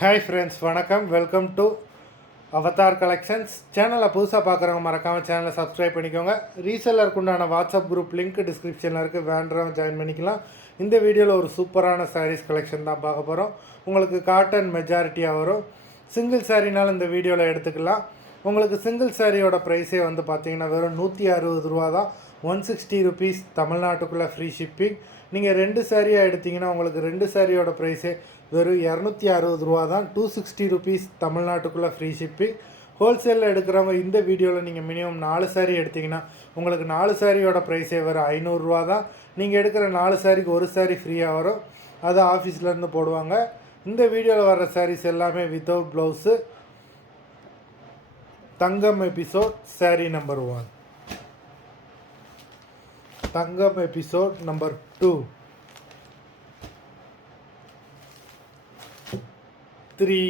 Hi friends, வணக்கம். Welcome to Avatar collections. சேனலை புதுசாக பார்க்குறவங்க மறக்காமல் சேனலை சப்ஸ்கிரைப் பண்ணிக்கோங்க. ரீசெல்லருக்கு உண்டான வாட்ஸ்அப் குரூப் லிங்க் டிஸ்கிரிப்ஷனில் இருக்குது, வேண்டுறவங்க ஜாயின் பண்ணிக்கலாம். இந்த வீடியோவில் ஒரு சூப்பரான சாரீஸ் கலெக்ஷன் தான் பார்க்க போகிறோம். உங்களுக்கு காட்டன் மெஜாரிட்டியாக வரும். சிங்கிள் சாரீனாலும் இந்த வீடியோவில் எடுத்துக்கலாம். உங்களுக்கு சிங்கிள் சாரியோட ப்ரைஸே வந்து பார்த்தீங்கன்னா வெறும் 160 ரூபா தான். 160 ருபீஸ் தமிழ்நாட்டுக்குள்ளே ஃப்ரீ ஷிப்பிங். நீங்கள் 2 சாரியாக எடுத்திங்கன்னா உங்களுக்கு 2 சாரியோட ப்ரைஸே வெறும் 260 ரூபா தான். 260 ருபீஸ் தமிழ்நாட்டுக்குள்ளே ஃப்ரீ ஷிப்பிங். ஹோல்சேலில் எடுக்கிறவங்க இந்த வீடியோவில் நீங்கள் மினிமம் 4 சாரி எடுத்திங்கன்னா உங்களுக்கு 4 சாரியோட ப்ரைஸே வெறும் 500 ரூபா தான். நீங்கள் எடுக்கிற 4 சாரிக்கு ஒரு சாரி ஃப்ரீயாக வரும். அது ஆஃபீஸ்லேருந்து போடுவாங்க. இந்த வீடியோவில் வர்ற சாரீஸ் எல்லாமே வித்தவுட் ப்ளவுஸு. தங்கம் எபிசோட் சாரீ நம்பர் 1, தங்கம் எபிசோட் நம்பர் 2, 3,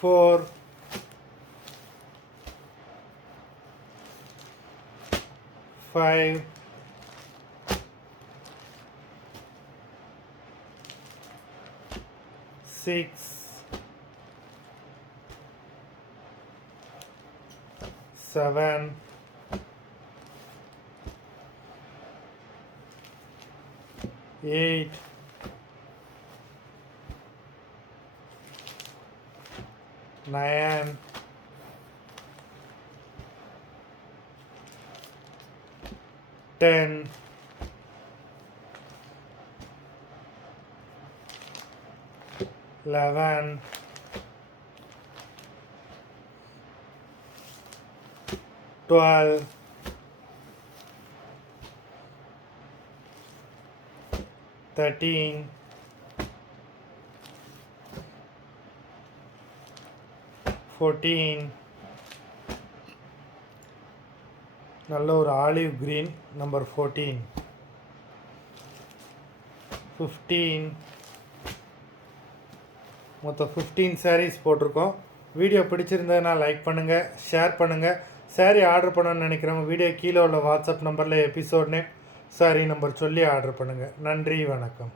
4, 5, 6, 7, 8, 9, 10, 11, 12, 13, 14, நல்ல ஒரு ஆலிவ் க்ரீன் நம்பர் 14, 15, மொத்தம் 15 சாரீஸ் போட்டிருக்கோம். வீடியோ பிடிச்சிருந்ததுன்னா லைக் பண்ணுங்கள், ஷேர் பண்ணுங்கள். சாரீ ஆர்டர் பண்ணணும்னு நினைக்கிறவங்க வீடியோ கீழே உள்ள வாட்ஸ்அப் நம்பரில் எபிசோட் நேம், சாரீ நம்பர் சொல்லி ஆர்டர் பண்ணுங்கள். நன்றி, வணக்கம்.